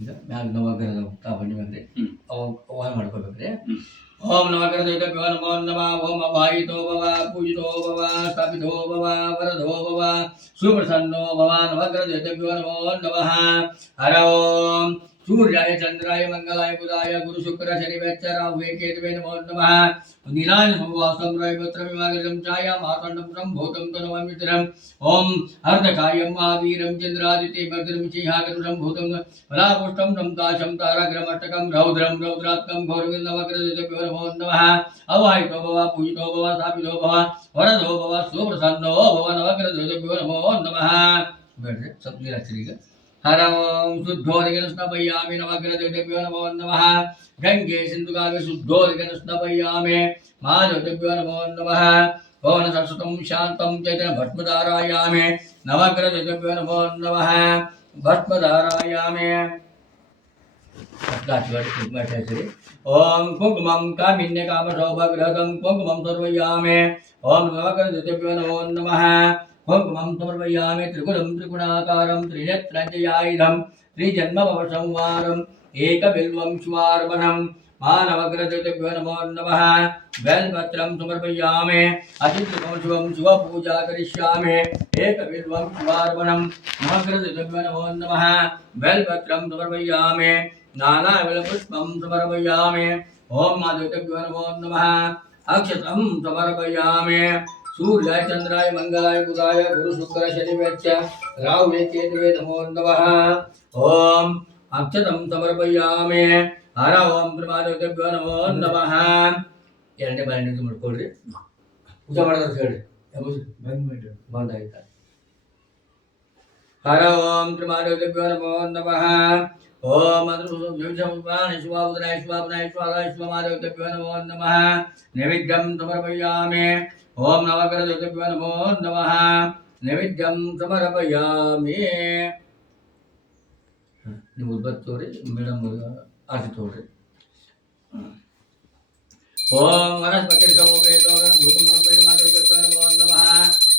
ಈಗ ಮ್ಯಾಲ ನವಗ್ರಹದ ಕಾಪಣಿ ಬಂದ್ರೆ ಅವ ಮಾಡ್ಕೋಬೇಕ್ರಿ. ओम नवग्रहदेवताभ्यो नमो नमः। ओम अभायितो भव पूजितो भव स्थापितो भव वरदो भव सुप्रसन्नो भव। नवग्रहदेवताभ्यो नमो नमः। हर ओम सूर्याय चंद्राय मंगलाय बुधाय गुरु शुक्र शनि राहवे केतवे नमो नमः। नीलाय सुवासं रविपुत्रं विमागतं छाया मातण्डं संभूतं तनवमित्रम्। ओम अर्धकायं महावीरं चंद्रादिते मर्दनं सिंहाकरं संभूतं फलापुष्टं संकाशं ताराग्रमष्टकं रौद्रं रौद्रात्मकं घोरं नवग्रहदेवताभ्यो नमो नमः। अवाहितो भव पूजितो भव स्थापितो भव वरदो भव सुप्रसन्नो भव। नवग्रहदेवताभ्यो नमो नमः। बैठ सब निराश्रीग हर ओम शुद्धोदकेन स्नापयामि। नवग्रहदेवताभ्यो नमो नमः। गंगे सिन्धुकाव्ये शुद्धोदकेन स्नापयामि। महादेवताभ्यो नमो नमः। ओम सरस्वतं शान्तं चैतन्यं भस्मधारयामि। नवग्रहदेवताभ्यो नमो नमः। भस्मधारयामि। ओम कुंकुमं कामिन्य कामशोभग्रहं कुंकुमं सर्वयामि। ओम नवग्रहदेवताभ्यो नमो नमः। कुंकुमं समर्पयामि। त्रिकुलं त्रिगुणाकारं त्रिनेत्रञ्जयायुधं त्रिजन्मभवसंहारम् एकबिल्वं शिवार्पणम्। मानवग्रहदेवताभ्यो नमो नमः। बेलपत्रं समर्पयामि। अतिथिकं शिवं शिवपूजा करिष्यामि। एकबिल्वं शिवार्पणम्। नवग्रहदेवताभ्यो नमो नमः। बेलपत्रं समर्पयामि। नानाविधपुष्पं समर्पयामि। ओम महादेवताभ्यो नमो नमः। अक्षतं समर्पयामि। सूर्याय चंद्राय मंगलाय बुधाय गुरु शुक्र शनिवेच्च राहवे केतवे नमो नमः। ओम अक्षतं समर्पयामि। हर ओम महादेवताभ्यो नमो नमः। ಎರಡನೇ ಬಾರಿ ಮಾಡ್ಕೊಳ್ರಿ ಪೂಜೆ ಮಾಡೋದು ಹೇಳ್ರಿ ಬಂದ್ ಆಯ್ತಾ. हर ओम त्रिमादेवताभ्यो नमो नमः। ओम शिवाय महादेवताभ्यो नमो नमः। नैवेद्यं समर्पयामि। ओम नवग्रहदेवताभ्यो नमो नमः। नैवेद्यं समर्पयामि। ನೀವು ಉದ್ಬತ್ತಿ ತೋರಿ ಮೇಡಮ್ ಆರತಿ ತೋರಿ. ओम वनस्पति महादेवताभ्यो नमो नमः।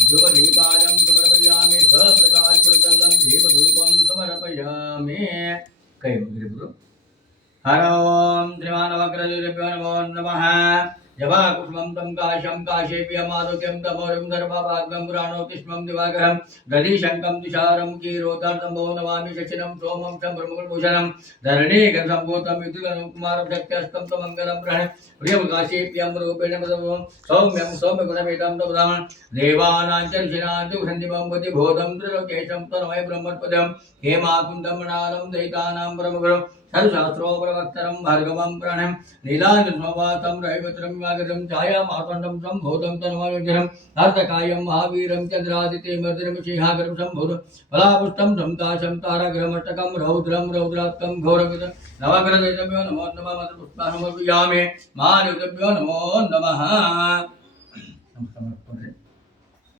धूपदीपादं समर्पयामि। सप्रकाशप्रचलं दीपधूपं समर्पयामि। कई मुद्रिपुरु हर ओम त्रिमानवग्रहदेवताभ्यो नमो नमः। जवाकुष्मं तं काशं काशेप्यमारुक्यं तमोरुं गर्भभागं पुराणोतिष्मं दिवाकरं दधिशङ्कं तुषारं कीरोतार्थं भो नमामि। शशिनं सोमं चं ब्रह्मभूषणं धरणीकरसम्भूतं विद्युतं कुमारं शक्त्यस्तं तमङ्गलं ग्रहण प्रियकाशेप्यं रूपेण सौम्यं सौम्यगुणमेतं तपदां देवानां च ऋषीणां च सन्दिवं बुद्धिबोधं त्रिलोकेशं तन्मय ब्रह्मपदं हेमाकुन्दं मणालं दयितानां परमगुरुं सर्वशास्त्रोपरवक्तरं भार्गवं प्रणं नीलाञ्जनसमवातं रविपुत्रं विवागतं छाया मातण्डं सम्भूतं तन्मयजनम् अर्थकायं महावीरं चन्द्रादिते मर्दिनं सिंहाकरं सम्भूतं फलापुष्टं संकाशं ताराग्रमष्टकं रौद्रं रौद्रात्मकं घोरगतं नवग्रहदेवताभ्यो नमो नमः। पुष्पाणि समर्पयामि। महादेवताभ्यो नमो नमः।